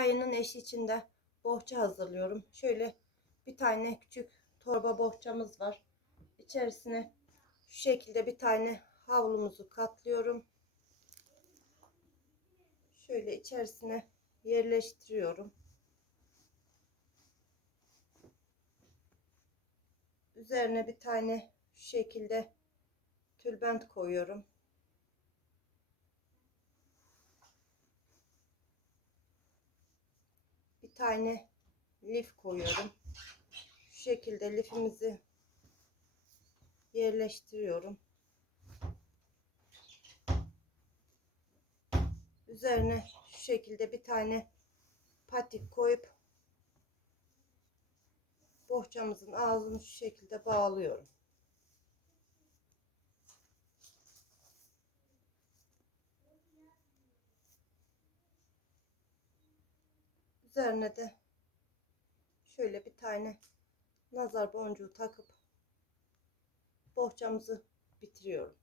ayının eşi için de bohça hazırlıyorum. Şöyle bir tane küçük torba bohçamız var. İçerisine şu şekilde bir tane havlumuzu katlıyorum. Şöyle içerisine yerleştiriyorum. Üzerine bir tane şu şekilde tülbent koyuyorum. Bir tane lif koyuyorum. Şu şekilde lifimizi yerleştiriyorum. Üzerine şu şekilde bir tane patik koyup bohçamızın ağzını şu şekilde bağlıyorum. Üzerine de şöyle bir tane nazar boncuğu takıp bohçamızı bitiriyorum.